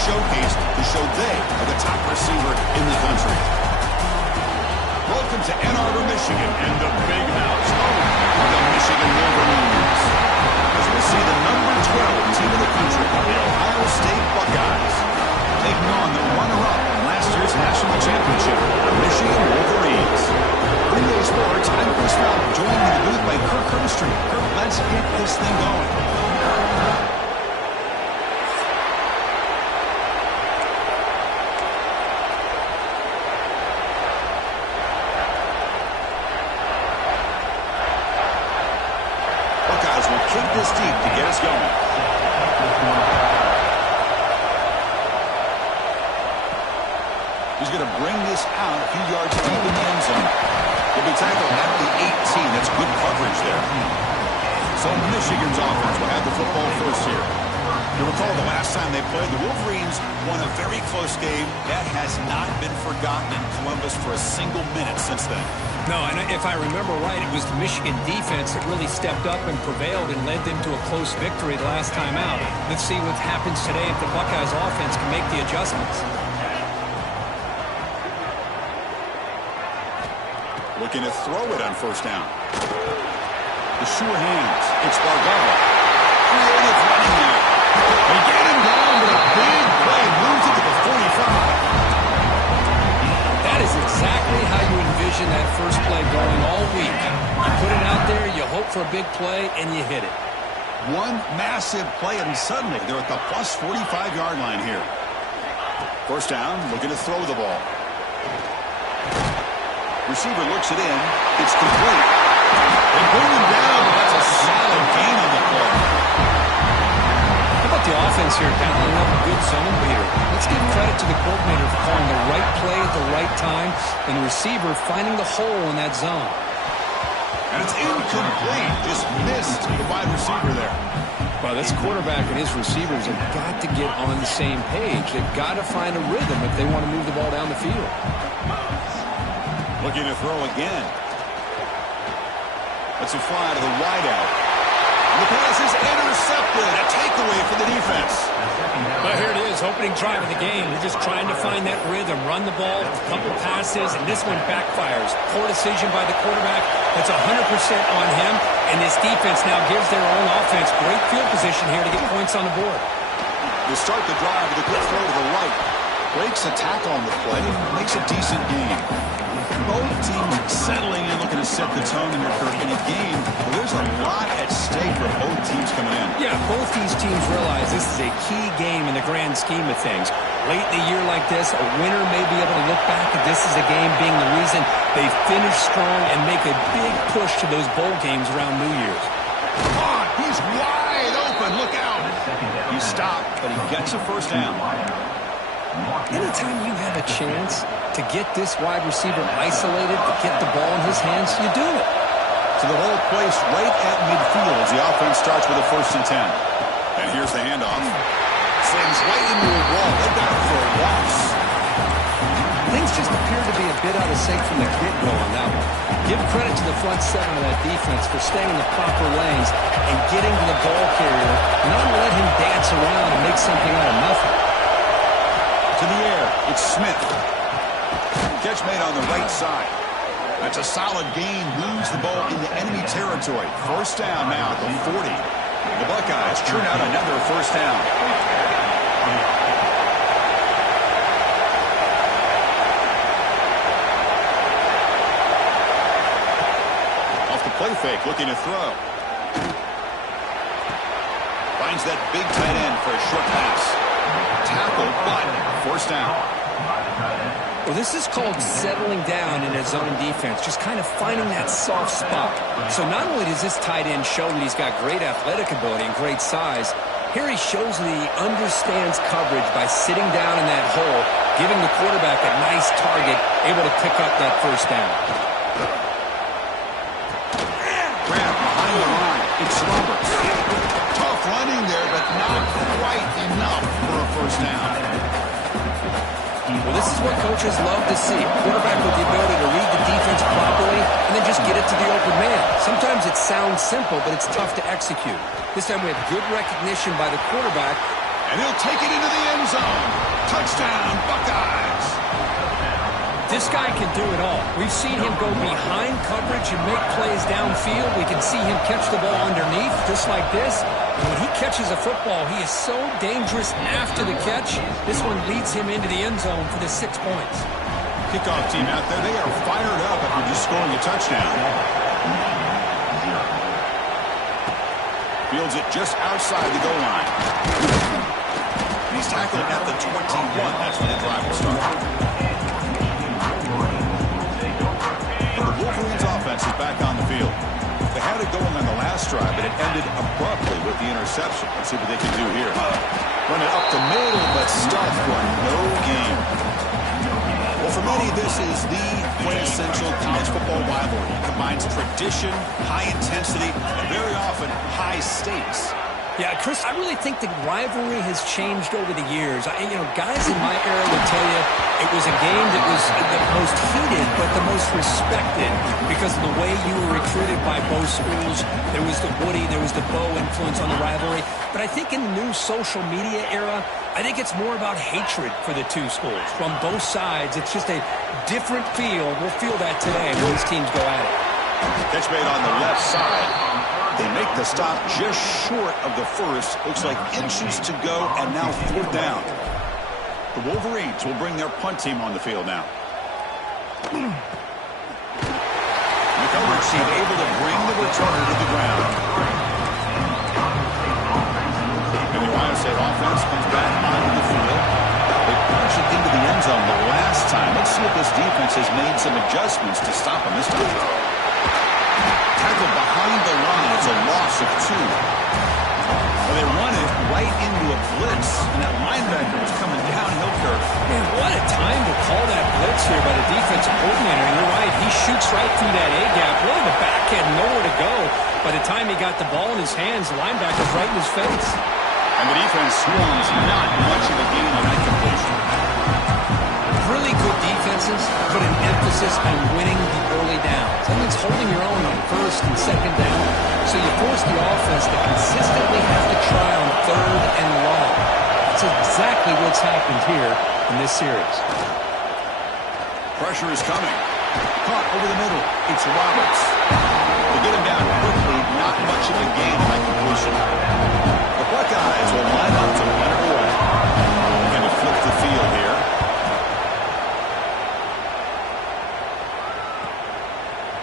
showcase to show they are the top receiver in the country. Welcome to Ann Arbor, Michigan, and the Big House, home of the Michigan Wolverines. As we see the number 12 team in the country, the Ohio State Buckeyes, taking on the runner-up in last year's national championship, the Michigan Wolverines. Green Bay Sports, I'm Chris Waller, joined in the booth by Kirk Herbstreit. Kirk, let's get this thing going. Buckeyes will kick this deep to get us going. He's going to bring this out a few yards deep in the end zone. He'll be tackled at the 18. That's good coverage there. So Michigan's offense will have the football first here. You recall the last time they played, the Wolverines won a very close game. That has not been forgotten in Columbus for a single minute since then. No, and if I remember right, it was the Michigan defense that really stepped up and prevailed and led them to a close victory the last time out. Let's see what happens today if the Buckeyes offense can make the adjustments. Looking to throw it on first down. The sure hands. It's Bargava. Creative running there. They get him down with a big play. Moves it to the 45. That is exactly how you envision that first play going all week. You put it out there, you hope for a big play, and you hit it. One massive play, and suddenly they're at the plus 45-yard line here. First down, looking to throw the ball. Receiver looks it in. It's complete. They bring him down, but that's a solid gain on the play. How about the offense here dialing up a good zone leader? Let's give credit to the coordinator for calling the right play at the right time and the receiver finding the hole in that zone. And it's incomplete. Just missed the wide receiver there. Well, this quarterback and his receivers have got to get on the same page. They've got to find a rhythm if they want to move the ball down the field. Looking to throw again. That's a fly to the wideout. And the pass is intercepted. A takeaway for the defense. But here it is, opening drive of the game. They're just trying to find that rhythm, run the ball, a couple passes, and this one backfires. Poor decision by the quarterback. That's 100% on him, and this defense now gives their own offense great field position here to get points on the board. They start the drive with a quick throw to the right. Breaks a tackle on the play, makes a decent gain. Both teams settling in, looking to set the tone in their Kirk in a game where there's a lot at stake for both teams coming in. Yeah, both these teams realize this is a key game in the grand scheme of things. Late in the year like this, a winner may be able to look back at this as a game being the reason they finish strong and make a big push to those bowl games around New Year's. Oh, he's wide open. Look out. He stopped, but he gets a first down. Anytime you have a chance to get this wide receiver isolated, to get the ball in his hands, you do it. So the whole place right at midfield as the offense starts with a 1st and 10. And here's the handoff. Sends right into a wall. They got it for a loss. Things just appear to be a bit out of sync from the get-go on that one. Give credit to the front seven of that defense for staying in the proper lanes and getting to the ball carrier, not let him dance around and make something out of nothing. To the air, it's Smith. Catch made on the right side. That's a solid gain. Moves the ball into enemy territory. First down now at the 40. The Buckeyes churn out another first down. Off the play fake, looking to throw. Finds that big tight end for a short pass. Tackle, but first down. Well, this is called settling down in a zone defense, just kind of finding that soft spot. So not only does this tight end show that he's got great athletic ability and great size, here he shows that he understands coverage by sitting down in that hole, giving the quarterback a nice target, able to pick up that first down. Grab behind the line. It's Roberts. Tough running there, but not quite enough for a first down. Well, this is what coaches love to see. Quarterback with the ability to read the defense properly and then just get it to the open man. Sometimes it sounds simple, but it's tough to execute. This time we have good recognition by the quarterback, And he'll take it into the end zone. Touchdown, Buckeyes. This guy can do it all. We've seen him go behind coverage and make plays downfield. We can see him catch the ball underneath, just like this. And when he catches a football, he is so dangerous after the catch. This one leads him into the end zone for the 6 points. Kickoff team out there, they are fired up after just scoring a touchdown. Fields it just outside the goal line. He's tackled at the 21. That's when the drive will start. The Wolverines offense is back on the field. They had it going on the last drive, but it ended abruptly with the interception. Let's see what they can do here. Run it up the middle, but stuffed for no gain. Well, for many, this is the quintessential college football rivalry. It combines tradition, high intensity, and very often high stakes. Yeah, Chris, I really think the rivalry has changed over the years. Guys in my era would tell you it was a game that was the most heated but the most respected because of the way you were recruited by both schools. There was the Woody, there was the Bo influence on the rivalry. But I think in the new social media era, I think it's more about hatred for the two schools. From both sides, it's just a different feel. We'll feel that today when these teams go at it. Catch made on the left side. They make the stop just short of the first. Looks like inches to go, and now 4th down. The Wolverines will bring their punt team on the field now. The coverage team able to bring the returner to the ground. And the Ohio State offense comes back onto the field. They punch it into the end zone the last time. Let's see if this defense has made some adjustments to stop them this time. Tackled behind the line. It's a loss of 2. Well, they run it right into a blitz, and that linebacker was coming downhill curve. Man, what a time to call that blitz here by the defensive coordinator. You're right. He shoots right through that A-gap. Really, the back had nowhere to go. By the time he got the ball in his hands, the linebacker's right in his face. And the defense swarms not much of a gain on that completion. Really good defenses put an emphasis on winning the early downs. That means holding your own on 1st and 2nd down. So you force the offense to consistently have to try on 3rd and long. That's exactly what's happened here in this series. Pressure is coming. Caught over the middle. It's Roberts. They get him down quickly. Not much of a gain on that completion. The Buckeyes will line up to run it away. And to flip the field here.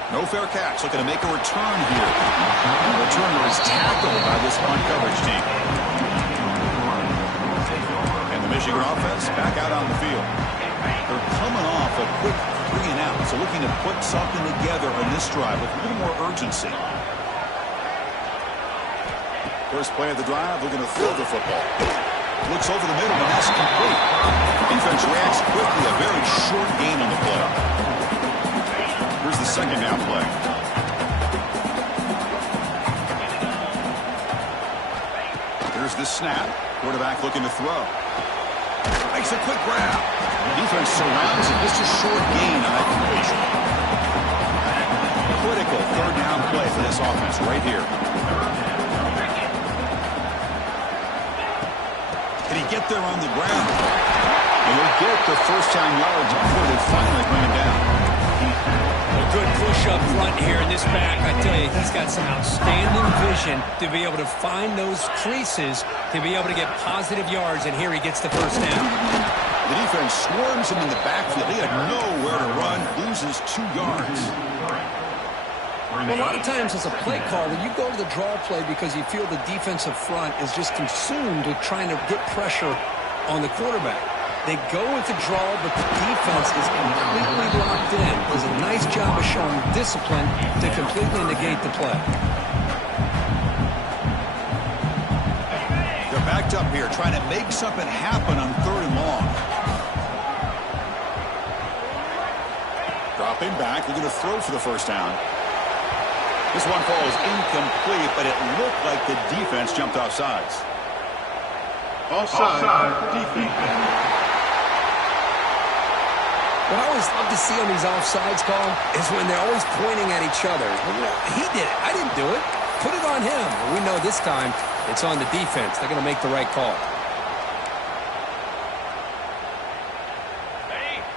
No fair catch. Looking to make a return here. The returner is tackled by this punt coverage team. And the Michigan offense back out on the field. They're coming off a quick 3-and-out, so looking to put something together on this drive with a little more urgency. First play of the drive, looking to throw the football. Looks over the middle, and that's complete. Defense reacts quickly. A very short gain on the play. Here's the 2nd down play. Here's the snap. Quarterback looking to throw. Makes a quick grab. Defense surrounds it. Just a short gain on that completion. Critical 3rd down play for this offense right here. Can he get there on the ground? And he'll get the first-time yards before they finally bring him down. A good push up front here in this back. I tell you, he's got some outstanding vision to be able to find those creases, to be able to get positive yards, and here he gets the first down. The defense swarms him in the backfield. He had nowhere to run, loses 2 yards. Well, a lot of times as a play caller, you go to the draw play because you feel the defensive front is just consumed with trying to get pressure on the quarterback. They go with the draw, but the defense is completely locked in. Does a nice job of showing discipline to completely negate the play. They're backed up here, trying to make something happen on 3rd and long. Dropping back, looking to throw for the first down. This one falls incomplete, but it looked like the defense jumped off sides. Offside defense. What I always love to see on these offsides call is when they're always pointing at each other. He did it. I didn't do it. Put it on him. We know this time it's on the defense. They're going to make the right call.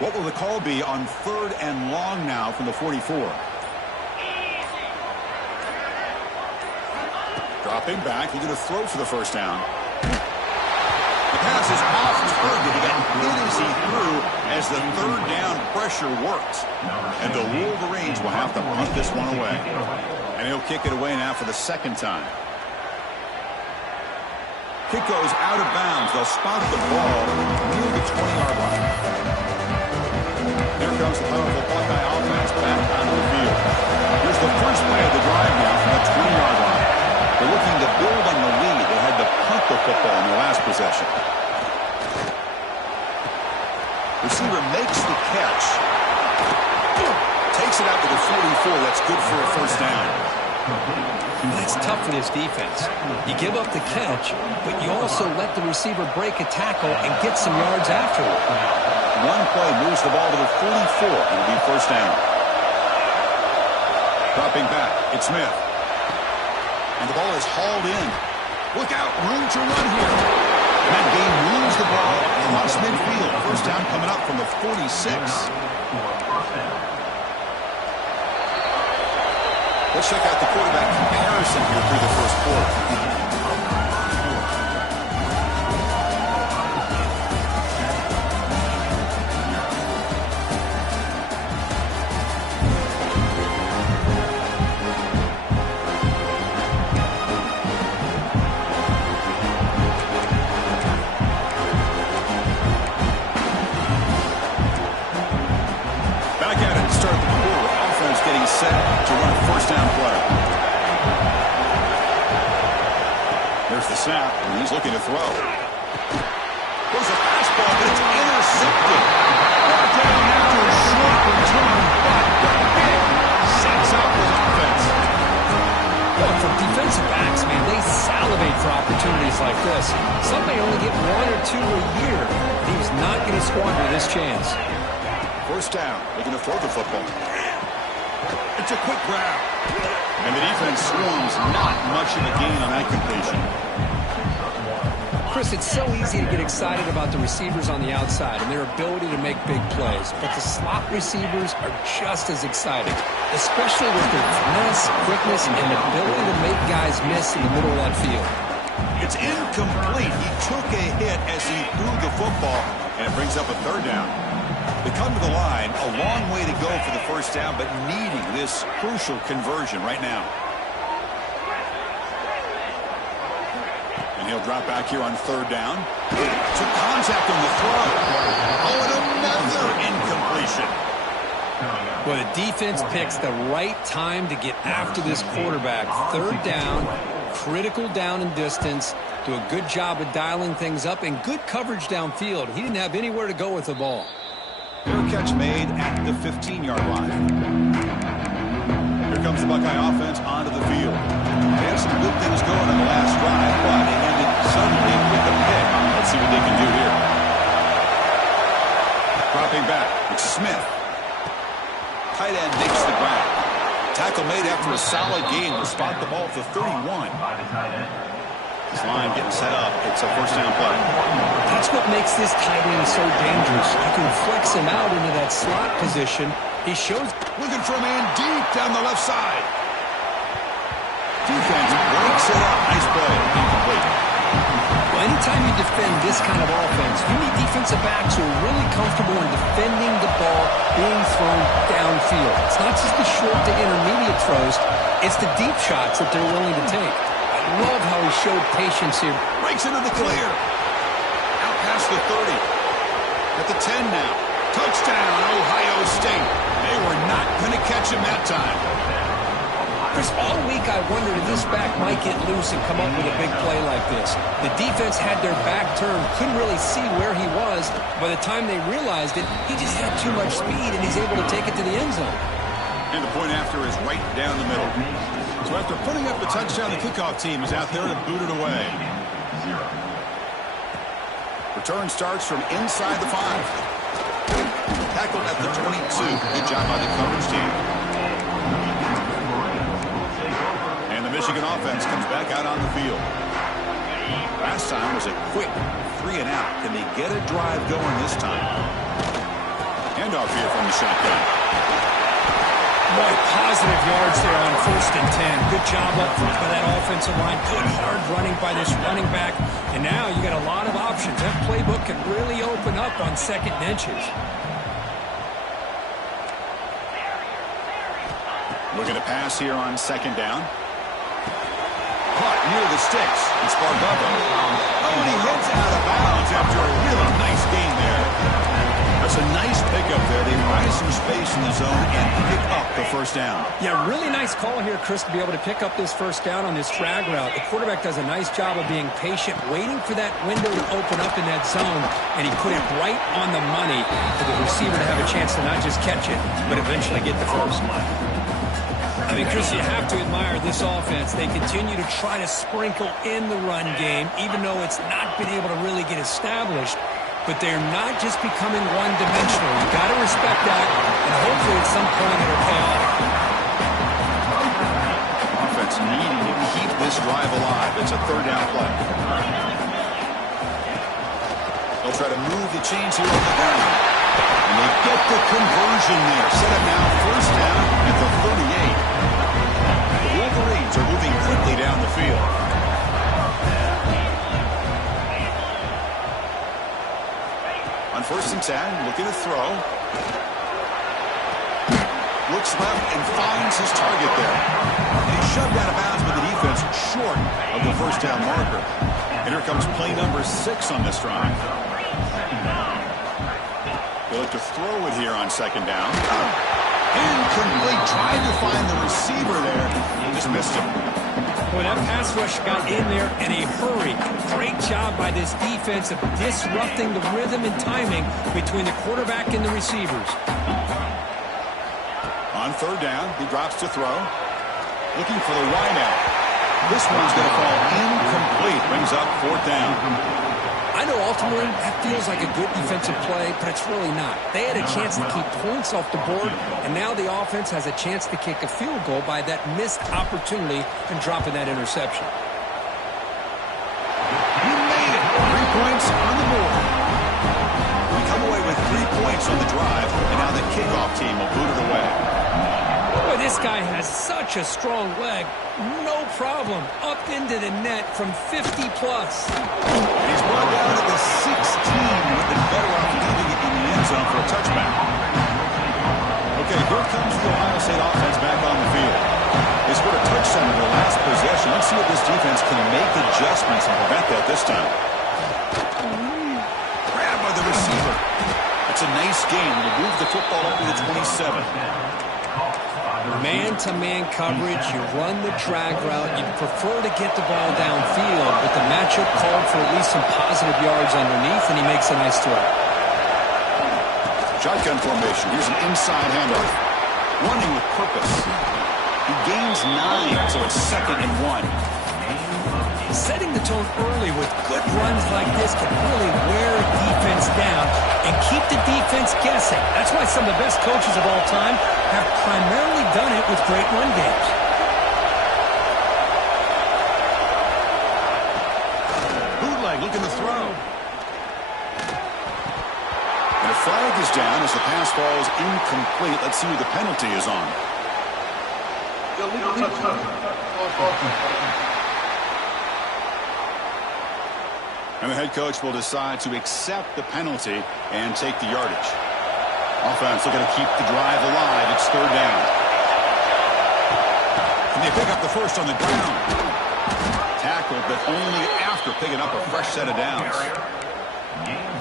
What will the call be on 3rd and long now from the 44? Dropping back, he's going to throw for the first down. The pass is off target. He got hit as he threw as the 3rd down pressure worked. And the Wolverines will have to punt this one away. And he'll kick it away now for the 2nd time. Kick goes out of bounds. They'll spot the ball near the 20-yard line. Here comes the powerful Buckeye offense back onto the field. Here's the first play of the drive now from the 20-yard line. They're looking to build on the lead. They had to punt the football in the last possession. Receiver makes the catch. Takes it out to the 44. That's good for a first down. That's tough for this defense. You give up the catch, but you also let the receiver break a tackle and get some yards afterward. One play moves the ball to the 44. It'll be first down. Dropping back, it's Smith. And the ball is hauled in. Look out, room to run here. And that game moves the ball across midfield. First down coming up from the 46. Let's check out the quarterback comparison here through the first quarter. Set to run a first down play. There's the snap, and he's looking to throw. Goes a fastball, but it's intercepted. Brought down after a short return, but the hit sets up his offense. Well, for defensive backs, man, they salivate for opportunities like this. Some may only get 1 or 2 a year. He's not going to squander this chance. First down, looking to throw the football. It's a quick grab. And the defense swarms, not much of a gain on that completion. Chris, it's so easy to get excited about the receivers on the outside and their ability to make big plays. But the slot receivers are just as exciting, especially with their finesse, quickness, and ability to make guys miss in the middle of that field. It's incomplete. He took a hit as he threw the football, and it brings up a 3rd down. They come to the line, a long way to go for the first down, but needing this crucial conversion right now. And he'll drop back here on 3rd down. Took contact on the throw. Oh, and another incompletion. Well, the defense picks the right time to get after this quarterback. 3rd down, critical down and distance. Do a good job of dialing things up and good coverage downfield. He didn't have anywhere to go with the ball. Fair catch made at the 15-yard line. Here comes the Buckeye offense onto the field. They had some good things going on the last drive, but they ended suddenly with a pick. Let's see what they can do here. Dropping back, it's Smith. Tight end makes the grab. Tackle made after a solid gain. Will spot the ball at the 31. This line getting set up. It's a first down play. That's what makes this tight end so dangerous. You can flex him out into that slot position. He shows. Looking for a man deep down the left side. Defense breaks it up. Nice play. Incomplete. Well, anytime you defend this kind of offense, you need defensive backs who are really comfortable in defending the ball being thrown downfield. It's not just the short to intermediate throws. It's the deep shots that they're willing to take. I love how he showed patience here. Breaks into the clear. Out past the 30. At the 10 now. Touchdown, Ohio State. They were not going to catch him that time. Chris, all week I wondered if this back might get loose and come up with a big play like this. The defense had their back turned, couldn't really see where he was. By the time they realized it, he just had too much speed, and he's able to take it to the end zone. And the point after is right down the middle. So after putting up the touchdown, the kickoff team is out there to boot it away. Return starts from inside the 5. Tackled at the 22. Good job by the coverage team. And the Michigan offense comes back out on the field. Last time was a quick 3 and out. Can they get a drive going this time? handoff here from the shotgun. Boy, positive yards there on 1st and 10. Good job up front by that offensive line. Good hard running by this running back. And now you got a lot of options. That playbook can really open up on 2nd and inches. Looking to pass here on 2nd down. Caught near the sticks. It's Bargabo. Oh, and he heads out of bounds after a really nice gain there. That's a nice pickup there. They buy some space in the zone and pick up the 1st down. Yeah, really nice call here, Chris, to be able to pick up this 1st down on this drag route. The quarterback does a nice job of being patient, waiting for that window to open up in that zone, and he put it right on the money for the receiver to have a chance to not just catch it, but eventually get the 1st. I mean, Chris, you have to admire this offense. They continue to try to sprinkle in the run game, even though it's not been able to really get established. But they're not just becoming one-dimensional. You got to respect that, and hopefully at some point it'll pay off. Offense needing to keep this drive alive. It's a 3rd down play. They'll try to move the chains here on the ground. And they get the conversion there. Set up now 1st down at the 38. The Wolverines are moving quickly down the field. On 1st and 10, looking to throw. Looks left and finds his target there. And he's shoved out of bounds with the defense short of the 1st down marker. And here comes play number 6 on this drive. They look to throw it here on 2nd down. Incomplete. Tried to find the receiver there. He just missed him. Boy, that pass rush got in there in a hurry. Great job by this defense of disrupting the rhythm and timing between the quarterback and the receivers. On 3rd down, he drops to throw. Looking for the wide out. This one's going to fall incomplete. Brings up 4th down. I know ultimately that feels like a good defensive play, but it's really not. They had a chance to keep points off the board, and now the offense has a chance to kick a field goal by that missed opportunity and dropping that interception. He made it. 3 points on the board. We come away with 3 points on the drive, and now the kickoff team will boot it away. Boy, this guy has such a strong leg. No problem. Up into the net from 50-plus. He's brought down at the 16. Would have been better off leaving it in the end zone for a touchback. Okay, here comes the Ohio State offense back on the field. They scored a touchdown in their last possession. Let's see if this defense can make adjustments and prevent that this time. Grab by the receiver. That's a nice game. It'll move the football up to the 27. Man-to-man coverage, you run the drag route, you prefer to get the ball downfield, but the matchup called for at least some positive yards underneath, and he makes a nice throw. Shotgun formation. Here's an inside handoff. Running with purpose. He gains 9, so it's 2nd and 1. Setting the tone early with good runs like this can really wear a defense down and keep the defense guessing. That's why some of the best coaches of all time have primarily done it with great run games. Bootleg looking to throw. And a flag is down as the pass falls incomplete. Let's see who the penalty is on. And the head coach will decide to accept the penalty and take the yardage. Offense looking to keep the drive alive. It's 3rd down. And they pick up the 1st on the ground. Tackled, but only after picking up a fresh set of downs.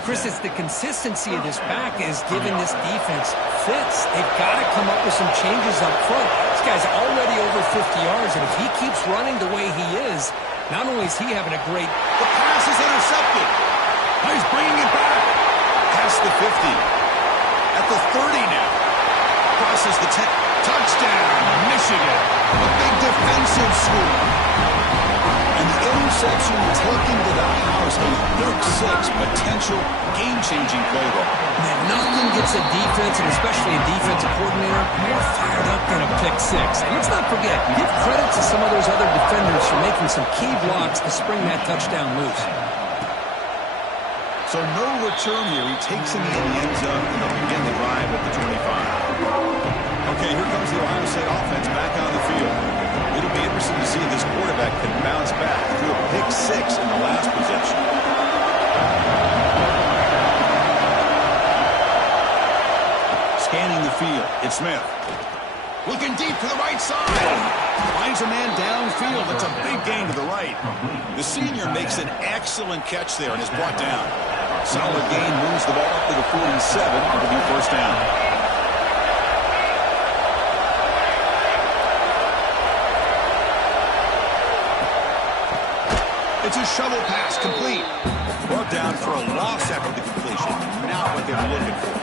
Chris, it's the consistency of this back is giving this defense fits. They've got to come up with some changes up front. This guy's already over 50 yards, and if he keeps running the way he is, not only is he having a great... The pass is intercepted. Now he's bringing it back. Past the 50. At the 30 now. Crosses the 10. Touchdown, Michigan. A big defensive swoop. And the interception taken to the house. A pick 6 potential game-changing play there. Man, nothing gets a defense, and especially a defensive coordinator, more fired up than a pick 6. And let's not forget, give credit to some of those other defenders for making some key blocks to spring that touchdown loose. So no return here. He takes him in the end zone, and they'll begin the drive at the 25. Okay, here comes the Ohio State offense back on the field. It'll be interesting to see if this quarterback can bounce back through a pick 6 in the last possession. Scanning the field, it's Smith. Looking deep to the right side. Finds a man downfield. That's a big gain to the right. The senior makes an excellent catch there and is brought down. Solid gain, moves the ball up to the 47. It'll be first down. It's a shovel pass, complete. Brought down for a loss after the completion. Not what they were looking for.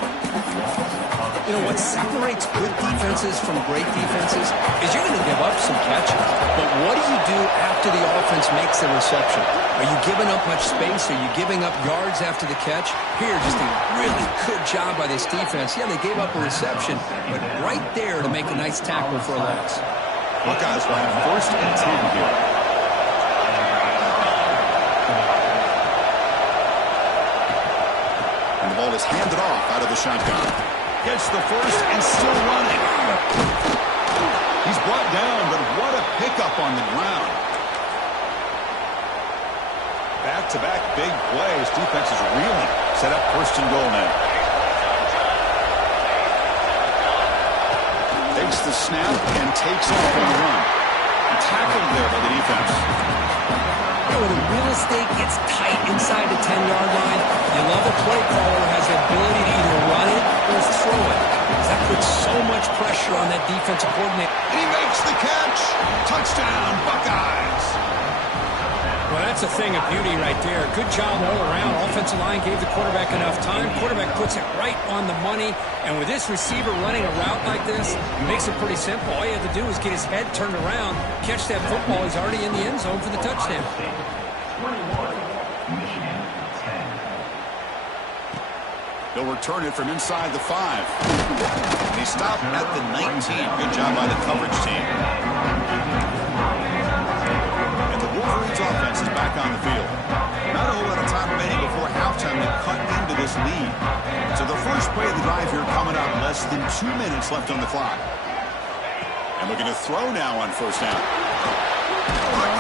You know, what separates good defenses from great defenses is you're going to give up some catches. But what do you do after the offense makes the reception? Are you giving up much space? Are you giving up yards after the catch? Here, just a really good job by this defense. Yeah, they gave up a reception, but right there to make a nice tackle for a loss. Buckeyes will have first and 10 here. And the ball is handed off out of the shotgun. Gets the first and still running. He's brought down, but what a pickup on the ground. Back-to-back big plays. Defense is reeling. Set up first and goal now. Takes the snap and takes off on the run. Tackled there by the defense. When the real estate gets tight inside the 10-yard line, you love a play caller who has the ability to either run it or throw it. Because that puts so much pressure on that defensive coordinator. And he makes the catch. Touchdown, Buckeyes. Well, that's a thing of beauty right there. Good job all around. Offensive line gave the quarterback enough time. Quarterback puts it right on the money. And with this receiver running a route like this, it makes it pretty simple. All you have to do is get his head turned around, catch that football. He's already in the end zone for the touchdown. He'll return it from inside the 5. And he stopped at the 19. Good job by the coverage team. And the Wolverines offense is back on the field. Not a whole lot of time remaining before halftime to cut into this lead. So the first play of the drive here coming up. Less than 2 minutes left on the clock. And looking to throw now on first down.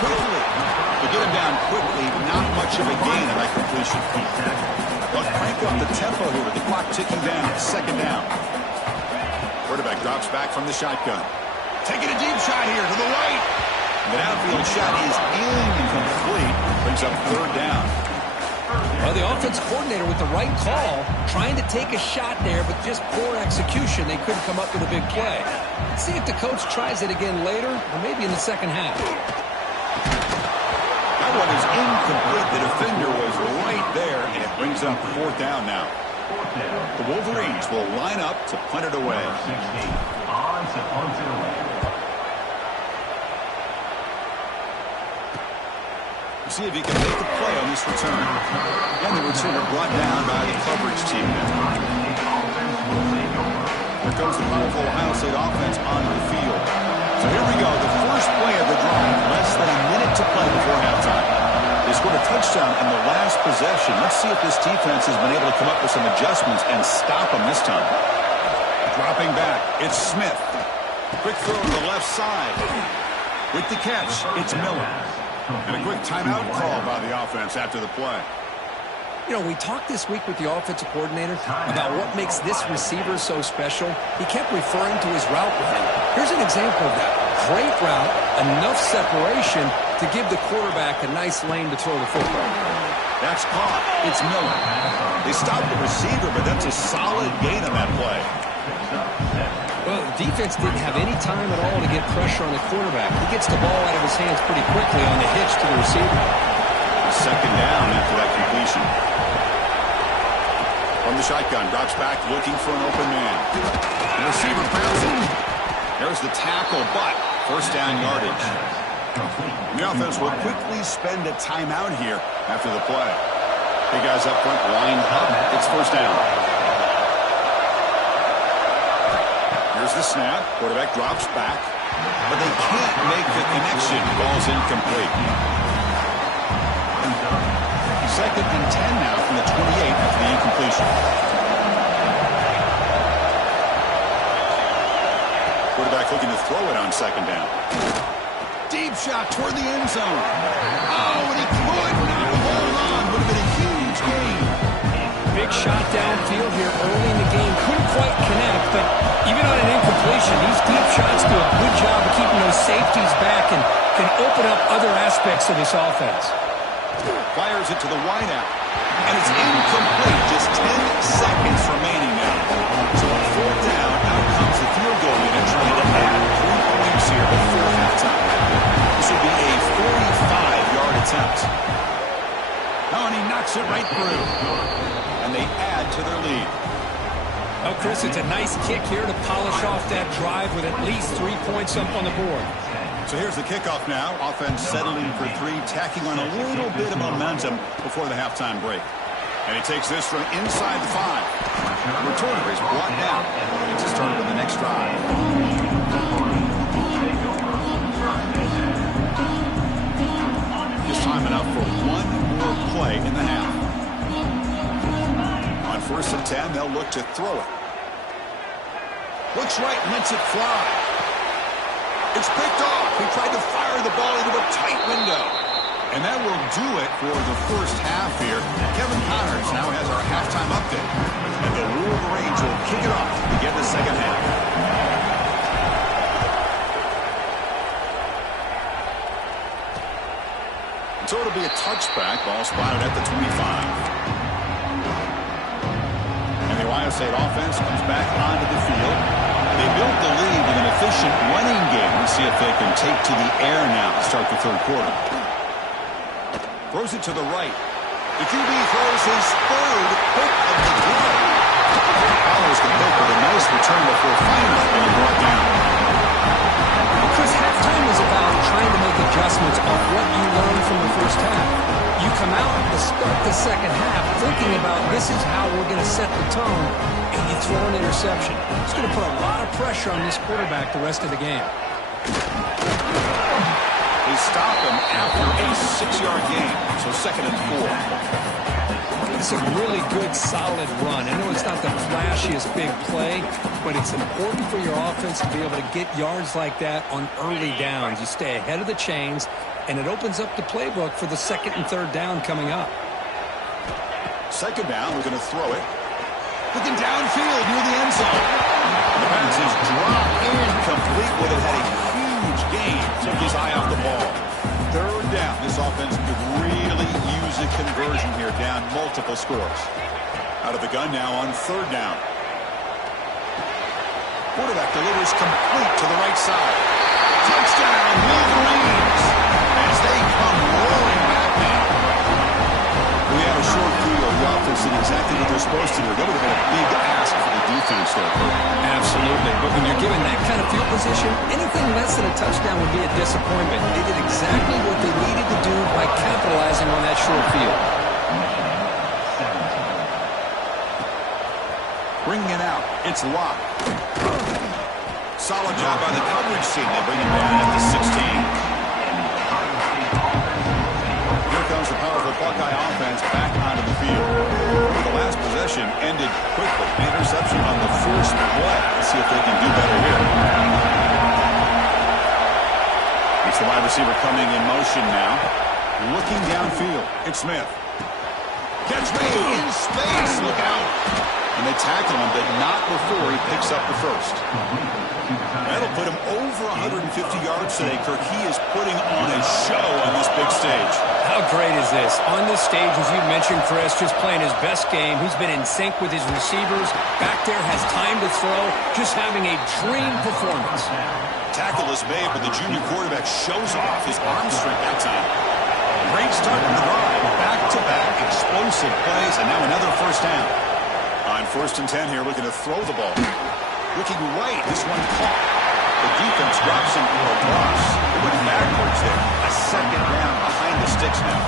Quickly. To get him down quickly, not much of a gain on that completion. But crank up the tempo here with the clock ticking down. Second down. Quarterback drops back from the shotgun. Taking a deep shot here to the right. The downfield shot is incomplete. Brings up third down. Well, the offense coordinator with the right call, trying to take a shot there, but just poor execution. They couldn't come up with a big play. Let's see if the coach tries it again later, or maybe in the second half. That one is incomplete. The defender was right there, and it brings up fourth down now. The Wolverines will line up to punt it away. See if he can make a play on this return. And the returner brought down by the coverage team. Here comes the powerful Ohio State offense onto the field. So here we go, the first play of the drive. Less than a minute to play before halftime. They scored a touchdown in the last possession. Let's see if this defense has been able to come up with some adjustments and stop them this time. Dropping back, it's Smith. Quick throw to the left side. With the catch, it's Miller. And a quick timeout call by the offense after the play. You know, we talked this week with the offensive coordinator about what makes this receiver so special. He kept referring to his route running. Here's an example of that. Great route, enough separation to give the quarterback a nice lane to throw the football. That's caught. It's Miller. They stopped the receiver, but that's a solid gain on that play. Well, the defense didn't have any time at all to get pressure on the quarterback. He gets the ball out of his hands pretty quickly on the hitch to the receiver. Second down after that completion. From the shotgun, drops back looking for an open man. The receiver grabs it. There's the tackle, but first down yardage. And the offense will quickly spend a timeout here after the play. Big guys up front lined up. It's first down. Here's the snap. Quarterback drops back. But they can't make the connection. Ball's incomplete. 2nd and 10 now from the 28 after the incompletion. Quarterback looking to throw it on 2nd down. Deep shot toward the end zone. Oh, and he could not hold on. Would have been a huge gain. Big shot downfield here early in the game. Couldn't quite connect, but even on an incompletion, these deep shots do a good job of keeping those safeties back and can open up other aspects of this offense. Fires it to the wideout. And it's incomplete. Just 10 seconds remaining now. So on 4th down, out comes the field goal unit trying to add 3 points here before halftime. This will be a 45-yard attempt. Oh, and he knocks it right through. And they add to their lead. Oh, Chris, it's a nice kick here to polish off that drive with at least 3 points up on the board. So here's the kickoff now. Offense settling for 3, tacking on a little bit of momentum before the halftime break. And he takes this from inside the 5. Returner is brought down. It's a start on the next drive. Just time enough for one more play in the half. On 1st and 10, they'll look to throw it. Looks right, lets it fly. It's picked off. He tried to fire the ball into a tight window. And that will do it for the first half here. Kevin Connors now has our halftime update. And the Wolverines will kick it off to begin the second half. So it'll be a touchback. Ball spotted at the 25. And the Ohio State offense comes back onto the field. They built the lead with an efficient running game. Let's see if they can take to the air now to start the 3rd quarter. Throws it to the right. The QB throws his 3rd pick of the game. Follows the pick with a nice return before finally being brought down. Chris, halftime is about trying to make adjustments off what you learned from the first half. You come out to start the second half thinking about this is how we're going to set the tone, and you throw an interception. It's going to put a lot of pressure on this quarterback the rest of the game. They stop him after a 6-yard gain, so 2nd and 4. It's a really good, solid run. I know it's not the flashiest big play, but it's important for your offense to be able to get yards like that on early downs. You stay ahead of the chains, and it opens up the playbook for the 2nd and 3rd down coming up. 2nd down, we're going to throw it. Looking downfield near the end zone. The pass is dropped incomplete. Would have had a huge gain. Took his eye off the ball. 3rd down. This offense could really use a conversion here, down multiple scores. Out of the gun now on 3rd down. Quarterback delivers complete to the right side. Touchdown, Wolverines, as they come roaring back now. We had a short view of the offense did exactly what they're supposed to do. That would have been a big ask for the defense there. Absolutely. But when you're given that kind of field position, anything less than a touchdown would be a disappointment. They did exactly what they needed to do by capitalizing on that short field. Bringing it out. It's locked. Solid job by the coverage team. They bring him down at the 16. Here comes the powerful Buckeye offense back onto the field. The last possession ended quickly. Interception on the first play. Let's see if they can do better here. It's the wide receiver coming in motion now. Looking downfield. It's Smith. Gets made in space. Look out. And they tackle him, but not before he picks up the first. That'll put him over 150 yards today, Kirk. He is putting on a show on this big stage. How great is this? On this stage, as you mentioned, Chris, just playing his best game. He's been in sync with his receivers. Back there, has time to throw. Just having a dream performance. Tackle is made, but the junior quarterback shows off his arm strength that time. Great start in the drive. Back-to-back explosive plays, and now another first down. On 1st and 10 here, looking to throw the ball. Looking right, this one caught. The defense drops him for a loss. It went backwards there. A 2nd down behind the sticks now.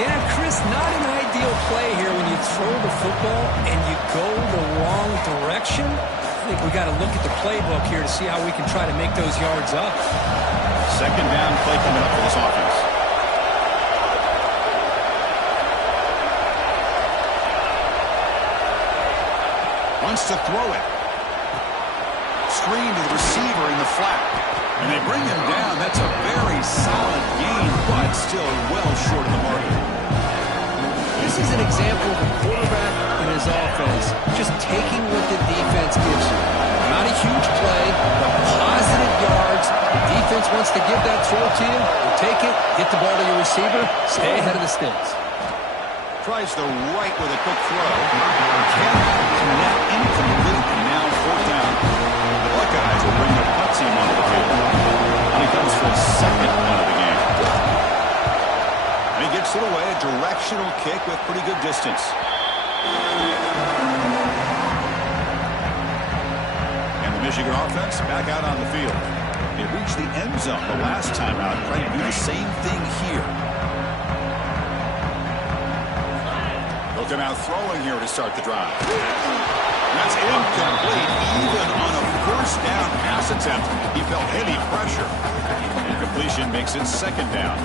Yeah, Chris, not an ideal play here when you throw the football and you go the wrong direction. I think we got to look at the playbook here to see how we can try to make those yards up. 2nd down play coming up for this offense. wants to throw it. Screen to the receiver in the flat. And they bring him down. That's a very solid gain, but still well short of the mark. This is an example of a quarterback and his offense just taking what the defense gives you. Not a huge play, but positive yards. The defense wants to give that throw to you. You take it, get the ball to your receiver, stay ahead of the sticks. Tries the right with a quick throw. Now incomplete, and now fourth down. The Buckeyes will bring the punt team onto the field. And he comes for his second punt of the game. And he gets it away, a directional kick with pretty good distance. And the Michigan offense back out on the field. They reached the end zone the last time out, trying to do the same thing here. They'll come out throwing here to start the drive. That's incomplete, even on a first down pass attempt. He felt heavy pressure. Incompletion makes it second down.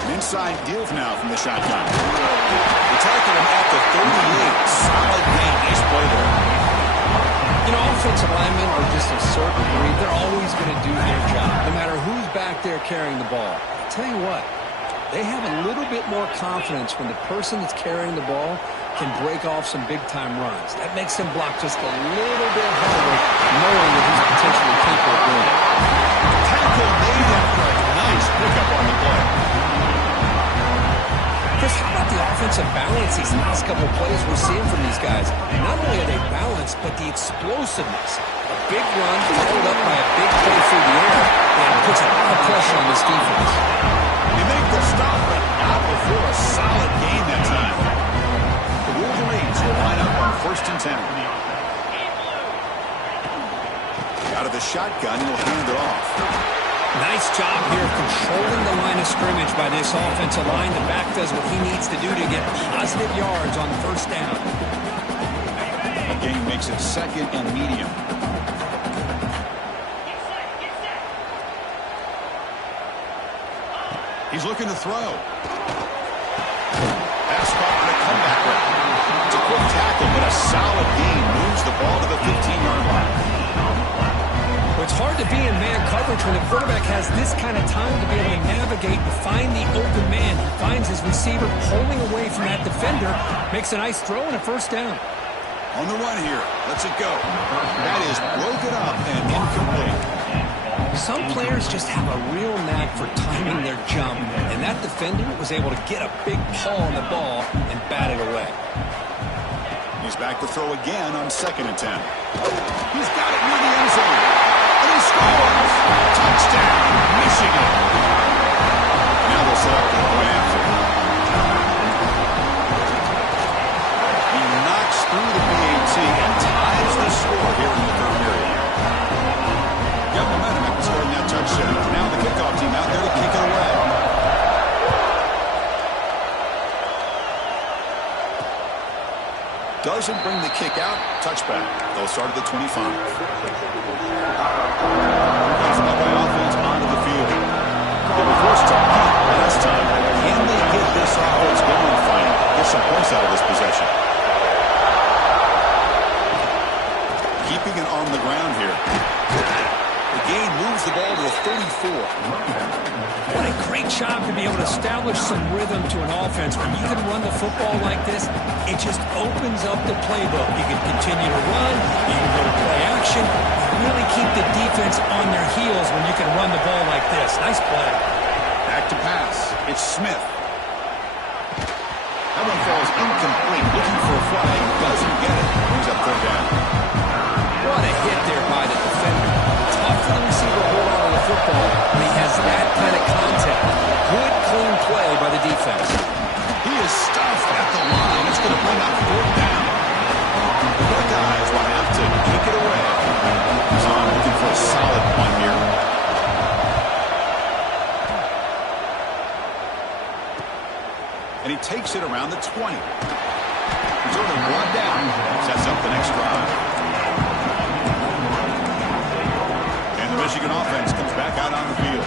An inside give now from the shotgun. They tackle him at the 38. Solid gain. Nice play there. You know, offensive linemen are just a certain breed. They're always going to do their job, no matter who's back there carrying the ball. I'll tell you what, they have a little bit more confidence when the person that's carrying the ball can break off some big-time runs. That makes them block just a little bit harder, knowing that he's potentially capable of doing it. Tackle made after a nice pickup on the play. Chris, how about the offensive balance these last couple of plays we're seeing from these guys? Not only are they balanced, but the explosiveness. A big run followed up by a big play through the air, and it puts a lot of pressure on this defense. They make the stop, but not before a solid gain that time. The Wolverines will line up on 1st and 10. Out of the shotgun, he'll hand it off. Nice job here of controlling the line of scrimmage by this offensive line. The back does what he needs to do to get positive yards on first down. The gain makes it second and medium. He's looking to throw. Pass caught on a comeback route. It's a quick tackle, but a solid gain moves the ball to the 15-yard line. It's hard to be in man coverage when the quarterback has this kind of time to be able to navigate and find the open man. He finds his receiver pulling away from that defender, makes a nice throw and a first down. On the run here, lets it go. That is broken up and incomplete. Some players just have a real knack for timing their jump, and that defender was able to get a big paw on the ball and bat it away. He's back to throw again on 2nd and 10. He's got it near the end zone. And he scores! Touchdown, Michigan! Now they'll set up for the point after. He knocks through the PAT and ties the score here in the third period. Got momentum after scoring that touchdown. Now the kickoff team out there to kick it away. Doesn't bring the kick out. Touchback. They'll start at the 25. Comes Buckeye offense onto the field. They were forced to punt last time. Can they get this offense going finally? Get some points out of this possession. Keeping it on the ground here. The gain moves the ball to the 34. What a great job to be able to establish some rhythm to an offense. When you can run the football like this, it just opens up the playbook. You can continue to run, you can go to play action, you really keep the defense on their heels when you can run the ball like this. Nice play. Back to pass. It's Smith. That one falls incomplete. Looking for a flag. Doesn't get it. Brings up third down. What a hit there by the defender. Tough for the receiver to hold on to the football when he has that kind of contact. Good, clean play by the defense. He is stuffed at the line. It's going to bring up fourth down. The Buckeyes will have to kick it away. So I'm looking for a solid one here. And he takes it around the 20. He's only one down. Sets up the next drive. And the Michigan offense comes back out on the field.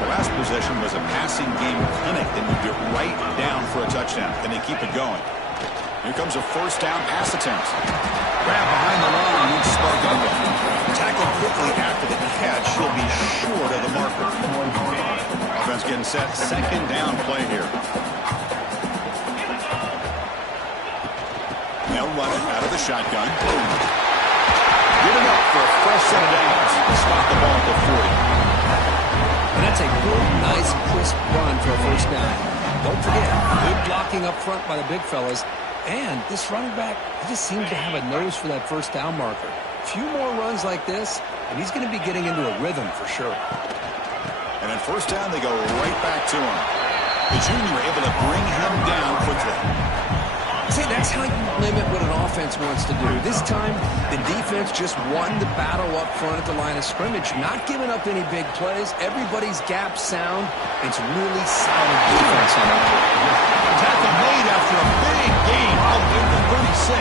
The last possession was a passing game clinic. They moved it right down for a touchdown. And they keep it going. Here comes a first down pass attempt. Grab behind the line and moves Spargaro. Tackled quickly after the catch. He'll be short of the marker. Offense getting set. Second down play here. They'll run it out of the shotgun. Get it up for a fresh set of downs. Stop the ball at the 40. And that's a good, nice, crisp run for a first down. Don't forget, good blocking up front by the big fellas. And this running back, he just seems to have a nose for that first down marker. A few more runs like this, and he's going to be getting into a rhythm for sure. And at first down, they go right back to him. The junior able to bring him down quickly. See, that's how you limit what an offense wants to do. This time, the defense just won the battle up front at the line of scrimmage, not giving up any big plays. Everybody's gap sound. It's really solid defense on that. Tackle made after a big gain out in the 36.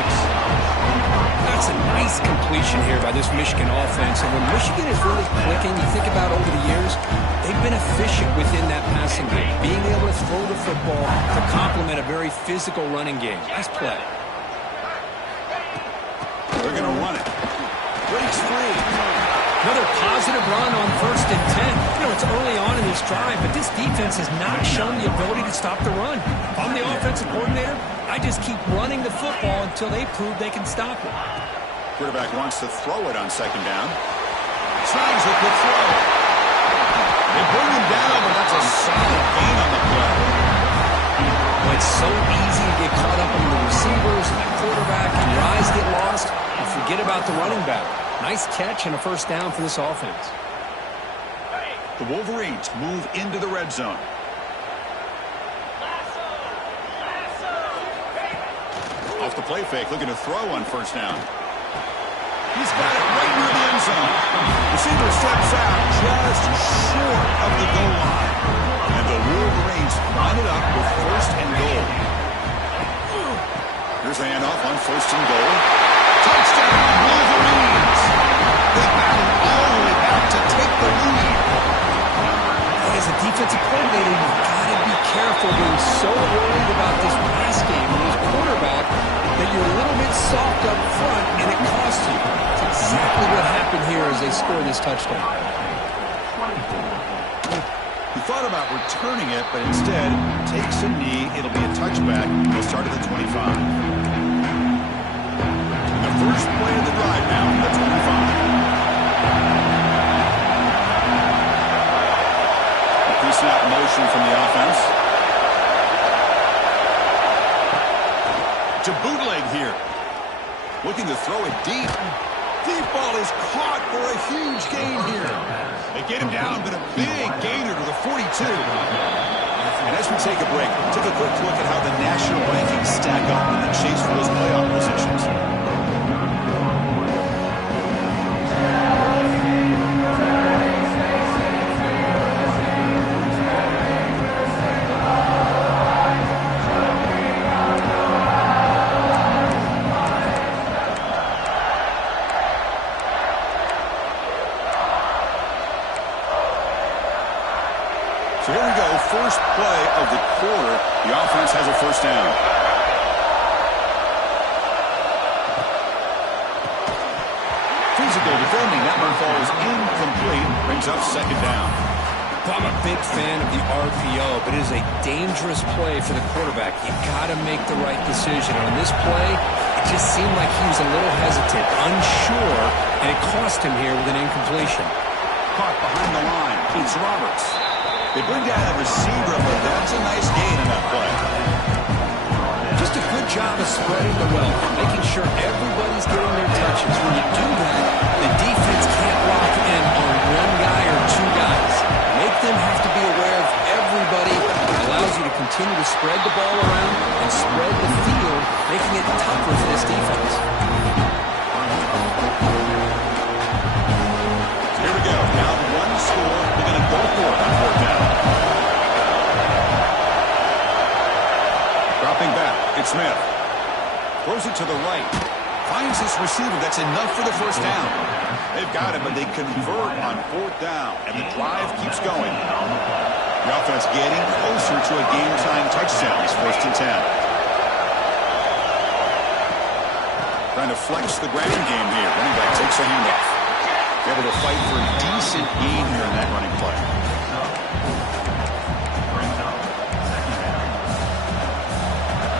That's a nice completion here by this Michigan offense. And when Michigan is really clicking, you think about over the years, they've been efficient within that passing game, being able to throw the football to complement a very physical running game. Nice play. They're going to run it. Breaks free. Another positive run on 1st and 10. You know, it's early on in this drive, but this defense has not shown the ability to stop the run. If I'm the offensive coordinator, I just keep running the football until they prove they can stop it. Quarterback wants to throw it on second down. Tries with the throw. They bring him down, but that's a solid gain on the play. Well, it's so easy to get caught up in the receivers and the quarterback, and your eyes get lost. You forget about the running back. Nice catch and a first down for this offense. The Wolverines move into the red zone. Off the play fake, looking to throw on first down. He's got it right near the end zone. Receiver steps out just short of the goal line. And the Wolverines line it up with first and goal. Here's the handoff on first and goal. Touchdown, Wolverines! They battle all the way back to take the lead. As a defensive coordinator, you've got to be careful being so worried about this pass game and this quarterback that you're a little bit soft up front and it costs you. That's exactly what happened here as they score this touchdown. He thought about returning it, but instead takes a knee. It'll be a touchback. They'll start at the 25. And the first play of the drive now, the 25. Pre-snap motion from the offense. To bootleg here. Looking to throw it deep. Deep ball is caught for a huge gain here. They get him down, but a big gainer to the 42. And as we take a break, take a quick look at how the national rankings stack up in the chase for those playoff positions. So here we go, first play of the quarter. The offense has a first down. Physical defending. That one falls incomplete. Brings up second down. I'm a big fan of the RPO, but it is a dangerous play for the quarterback. You got to make the right decision. On this play, it just seemed like he was a little hesitant, unsure, and it cost him here with an incompletion. Caught behind the line. It's Roberts. They bring down a receiver, but that's a nice gain in that play. Just a good job of spreading the wealth, making sure everybody's getting their touches. When you do that, the defense can't lock in on one guy or two guys. Make them have to be aware of everybody. It allows you to continue to spread the ball around and spread the field, making it tougher for this defense. Here we go. Now one score. They're going to go for it on fourth down. Dropping back. It's Smith. Throws it to the right. Finds this receiver. That's enough for the first down. They've got it, but they convert on fourth down, and the drive keeps going. The offense getting closer to a game-tying touchdown. It's 1st and 10. Trying to flex the ground game here. Running back takes a handoff. Able to fight for a decent gain here in that running play.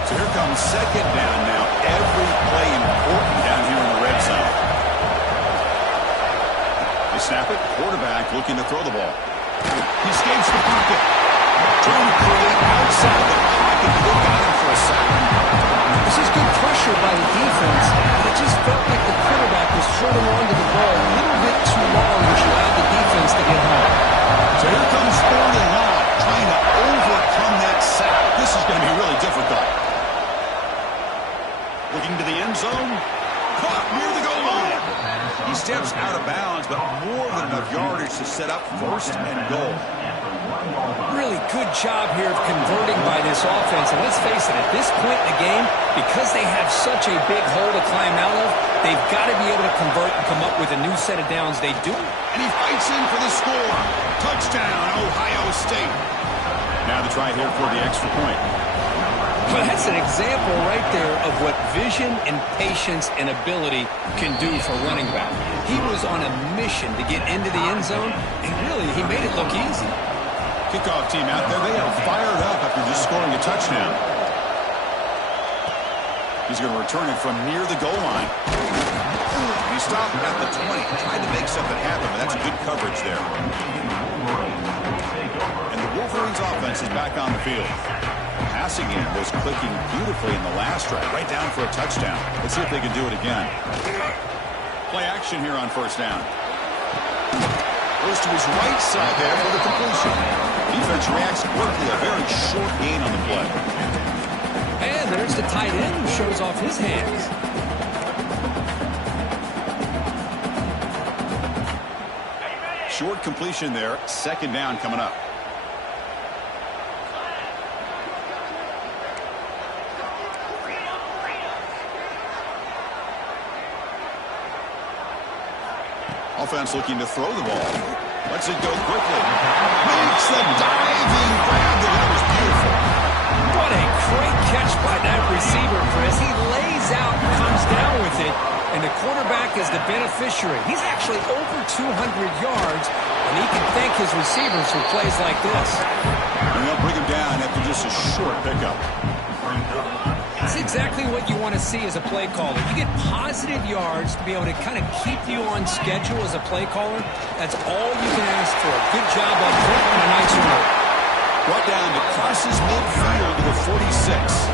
So here comes second down now. Every play important down here in the red zone. They snap it. Quarterback looking to throw the ball. He escapes the pocket. Trying to create outside the pocket. They got him for a sack. This is good pressure by the defense. It just felt like the quarterback was holding on to the ball a little bit too long, which allowed the defense to get home. So here comes 4th and long, trying to overcome that sack. This is going to be really difficult. Looking to the end zone. Caught near the goal line. He steps out of bounds, but more than enough yardage to set up 1st and goal. Really good job here of converting by this offense. And let's face it, at this point in the game, because they have such a big hole to climb out of, they've got to be able to convert and come up with a new set of downs. They do. And he fights in for the score. Touchdown, Ohio State. Now the try here for the extra point. Well, that's an example right there of what vision and patience and ability can do for running back. He was on a mission to get into the end zone, and really, he made it look easy. Kickoff team out there, they are fired up after just scoring a touchdown. He's going to return it from near the goal line. He stopped at the 20, tried to make something happen, but that's good coverage there. And the Wolverines offense is back on the field. Passing game was clicking beautifully in the last drive, right down for a touchdown. Let's see if they can do it again. Play action here on 1st down. Goes to his right side there for the completion. Defense reacts quickly, a very short gain on the play. And there's the tight end who shows off his hands. Short completion there, 2nd down coming up. Offense looking to throw the ball. Lets it go quickly. Makes the diving grab. That was beautiful. What a great catch by that receiver, Chris. He lays out and comes down with it, and the quarterback is the beneficiary. He's actually over 200 yards, and he can thank his receivers for plays like this. And they'll bring him down after just a short pickup. That's exactly what you want to see as a play caller. You get positive yards to be able to kind of keep you on schedule as a play caller. That's all you can ask for. Good job up front and a nice run. Brought down to crosses midfield to the 46.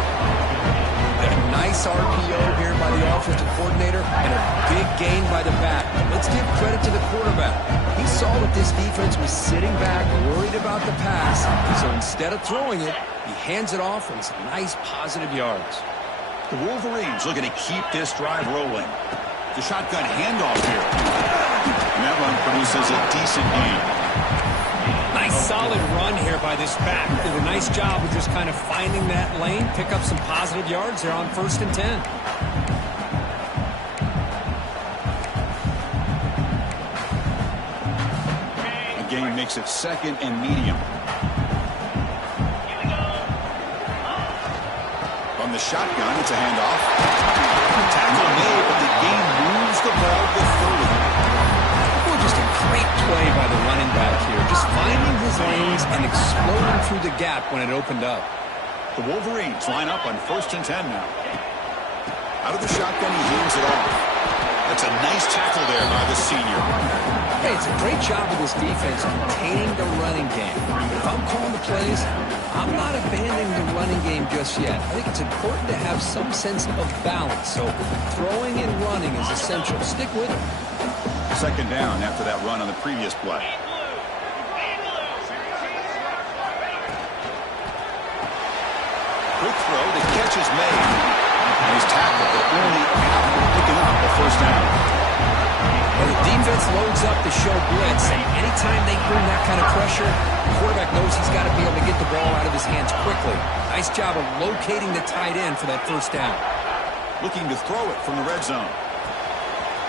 A nice RPO here by the offensive coordinator and a big gain by the back. Let's give credit to the quarterback. He saw that this defense was sitting back, worried about the pass. So instead of throwing it, he hands it off and some nice positive yards. The Wolverines looking to keep this drive rolling. The shotgun handoff here. And that run produces a decent gain. Nice solid run here by this back. Did a nice job of just kind of finding that lane, pick up some positive yards there on 1st and 10. A gain makes it 2nd and medium. From the shotgun, it's a handoff. Tackle made, but the game moves the ball to 30. Just a great play by the running back here. Just finding his lanes and exploding through the gap when it opened up. The Wolverines line up on 1st and 10 now. Out of the shotgun, he hands it off. That's a nice tackle there by the senior. Hey, it's a great job of this defense containing the running game. If I'm calling the plays, I'm not abandoning the running game just yet. I think it's important to have some sense of balance. So throwing and running is essential. Stick with it. 2nd down after that run on the previous play. Quick throw, the catch is made. And he's tackled, but only after picking up the 1st down. Well, the defense loads up to show blitz, and anytime they bring that kind of pressure, the quarterback knows he's got to be able to get the ball out of his hands quickly. Nice job of locating the tight end for that 1st down. Looking to throw it from the red zone.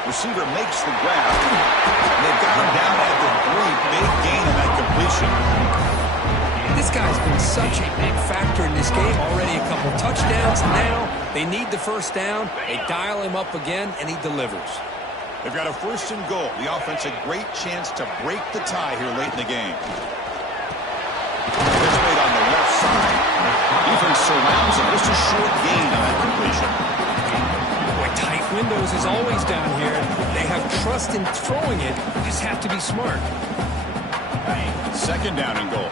Receiver makes the grab. And they've got him down at the 3. Big gain in that completion. This guy's been such a big factor in this game. Already a couple touchdowns. Now They need the first down. They dial him up again, and he delivers. They've got a first and goal. The offense a great chance to break the tie here late in the game. It's made on the left side. Defense surrounds him. Just a short gain on that completion. Boy, tight windows is always down here. They have trust in throwing it. You just have to be smart. Second down and goal.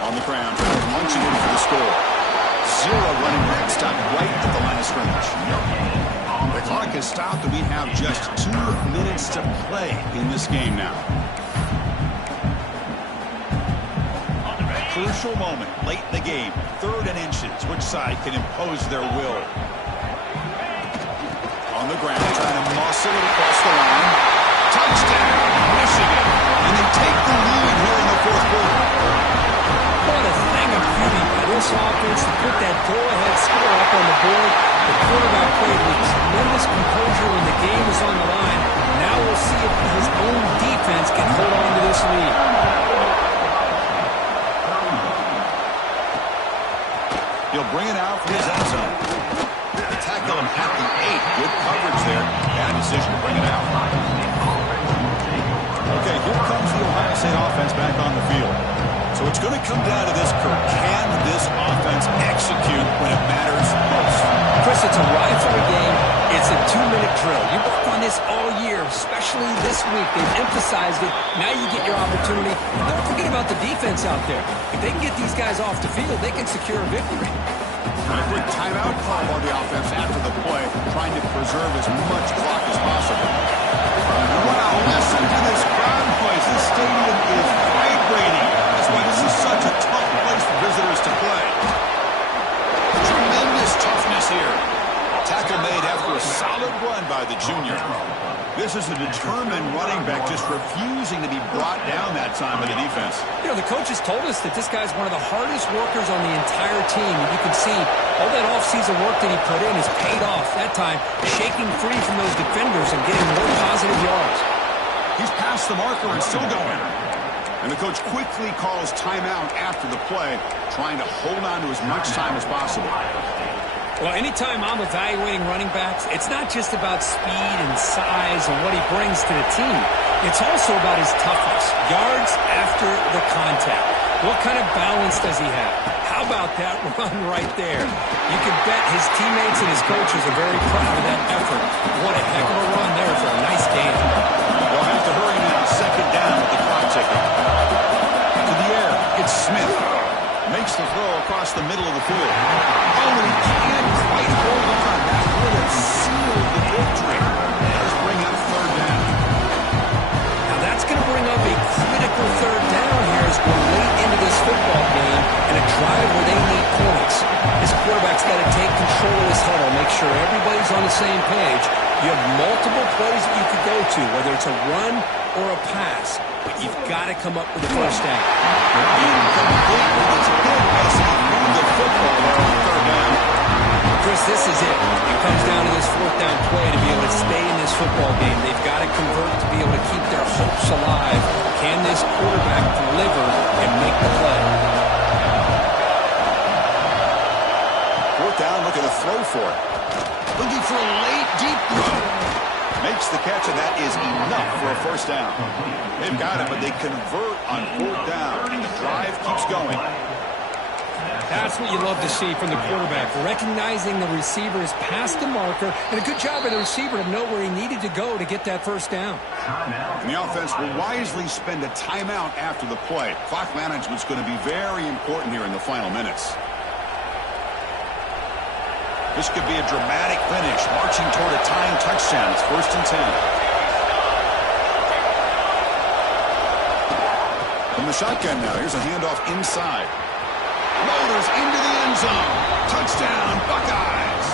On the ground, launching in for the score. Zero running back stop right at the line of scrimmage. The clock is stopped, and we have just 2 minutes to play in this game now. Crucial moment late in the game. 3rd and inches. Which side can impose their will? On the ground, trying to muscle it across the line. Touchdown, Michigan. And they take the lead here in the 4th quarter. What a thing of beauty by this offense to put that go-ahead score up on the board. The quarterback played with tremendous composure when the game was on the line. Now we'll see if his own defense can hold on to this lead. He'll bring it out from his end zone. Tackle him at the 8. Good coverage there. Bad decision to bring it out. Okay, here comes the Ohio State offense back on the field. So it's going to come down to this, Kirk. Can this offense execute when it matters most? Chris, it's a rivalry game. It's a 2-minute drill. You work on this all year, especially this week. They've emphasized it. Now you get your opportunity. Don't forget about the defense out there. If they can get these guys off the field, they can secure a victory. A quick timeout call on the offense after the play, trying to preserve as much clock as possible. Wow, listen to this crowd noise. This stadium is vibrating. That's why this is such a tough place for visitors to play. Tremendous toughness here. Tackle made after a solid run by the junior. This is a determined running back just refusing to be brought down that time by the defense. You know, the coaches told us that this guy's one of the hardest workers on the entire team. And you can see all that offseason work that he put in has paid off. That time, shaking free from those defenders and getting more positive yards. He's past the marker and still going. And the coach quickly calls timeout after the play, trying to hold on to as much time as possible. Well, anytime I'm evaluating running backs, it's not just about speed and size and what he brings to the team. It's also about his toughness, yards after the contact. What kind of balance does he have? How about that run right there? You can bet his teammates and his coaches are very proud of that effort. What a heck of a run there for a nice game. They'll have to hurry now. Second down with the clock ticking. To the air, it's Smith. Makes the throw across the middle of the field. Oh, and he can't quite hold on. That would have sealed the victory. Does bring up 3rd down. Now that's going to bring up a critical 3rd down here as we're late into this football game and a drive where they need points. This quarterback's got to take control of this huddle, make sure everybody's on the same page. You have multiple plays that you could go to, whether it's a run or a pass, but you've got to come up with a first down. Incomplete with his hit as he moved the football there on 3rd down. Chris, this is it. It comes down to this 4th down play to be able to stay in this football game. They've got to convert to be able to keep their hopes alive. Can this quarterback deliver and make the play? 4th down, looking to throw for it. Looking for a late deep throw. Makes the catch, and that is enough for a first down. They've got it, but they convert on 4th down, and the drive keeps going. That's what you love to see from the quarterback, recognizing the receiver is past the marker, and a good job by the receiver to know where he needed to go to get that first down. And the offense will wisely spend a timeout after the play. Clock management is going to be very important here in the final minutes. This could be a dramatic finish, marching toward a tying touchdown. It's 1st and 10. From the shotgun now, here's a handoff inside. Loaders into the end zone. Touchdown, Buckeyes.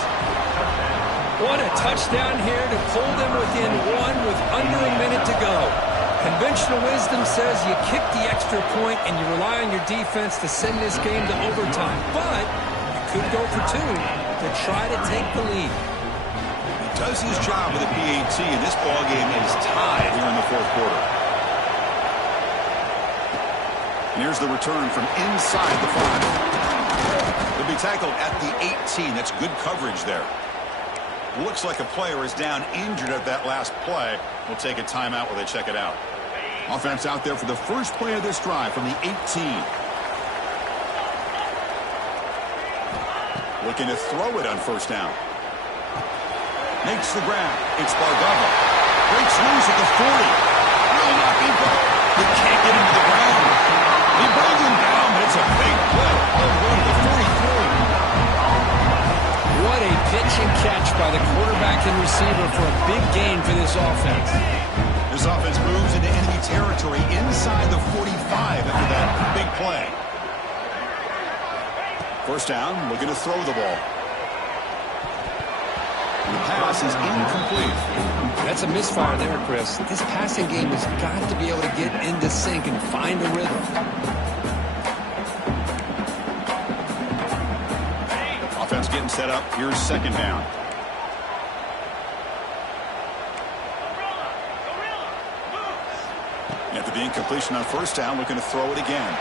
What a touchdown here to pull them within 1 with under a minute to go. Conventional wisdom says you kick the extra point and you rely on your defense to send this game to overtime. But you could go for 2 to try to take the lead. He does his job with a PAT, and this ballgame is tied here in the 4th quarter. And here's the return from inside the 5. He'll be tackled at the 18. That's good coverage there. Looks like a player is down injured at that last play. We'll take a timeout while they check it out. Offense out there for the first play of this drive from the 18. Looking to throw it on first down. Makes the grab. It's Bargava. Breaks loose at the 40. Will not be broke. He can't get him to the ground. He brings him down, but it's a big play. All the way to the 43. What a pitch and catch by the quarterback and receiver for a big gain for this offense. This offense moves into enemy territory inside the 45 after that big play. First down, looking to throw the ball. The pass is incomplete. That's a misfire there, Chris. This passing game has got to be able to get into sync and find a rhythm. Offense getting set up. Here's second down. After the incompletion on first down, looking to throw it again.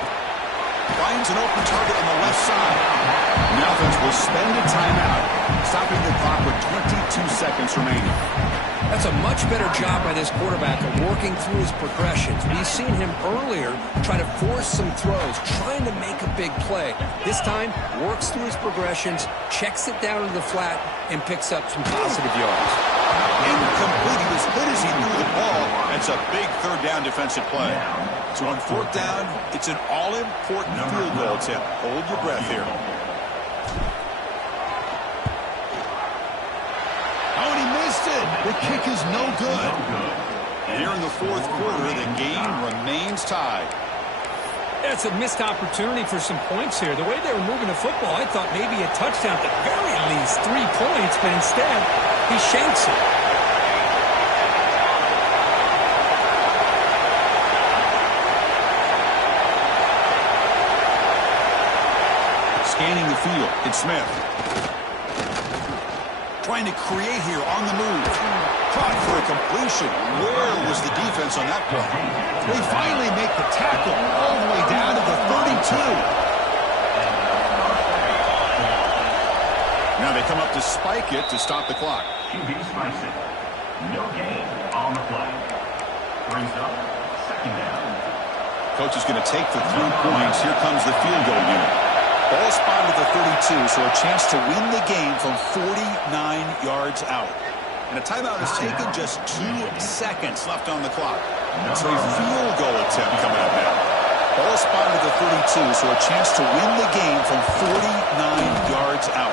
Finds an open target on the left side. The offense will spend a timeout, stopping the clock with 22 seconds remaining. That's a much better job by this quarterback of working through his progressions. We've seen him earlier try to force some throws, trying to make a big play. This time, works through his progressions, checks it down to the flat, and picks up some positive yards. Incomplete. He was hit as he threw the ball. That's a big third down defensive play. So on fourth down, it's an all-important field goal attempt. Hold your breath here. Oh, and he missed it. The kick is no good. And here in the fourth quarter, the game remains tied. It's a missed opportunity for some points here. The way they were moving the football, I thought maybe a touchdown, at the very least 3 points, but instead, he shanks it. Scanning the field, it's Smith. Trying to create here on the move. Caught for a completion. Where was the defense on that play? They finally make the tackle all the way down to the 32. Now they come up to spike it to stop the clock. QB spikes it. No gain on the play. Brings up second down. Coach is going to take the 3 points. Here comes the field goal unit. Ball spotted at the 32, so a chance to win the game from 49 yards out. And a timeout is taken, just 2 seconds left on the clock. So a field goal attempt coming up now. Ball spotted at the 32, so a chance to win the game from 49 yards out.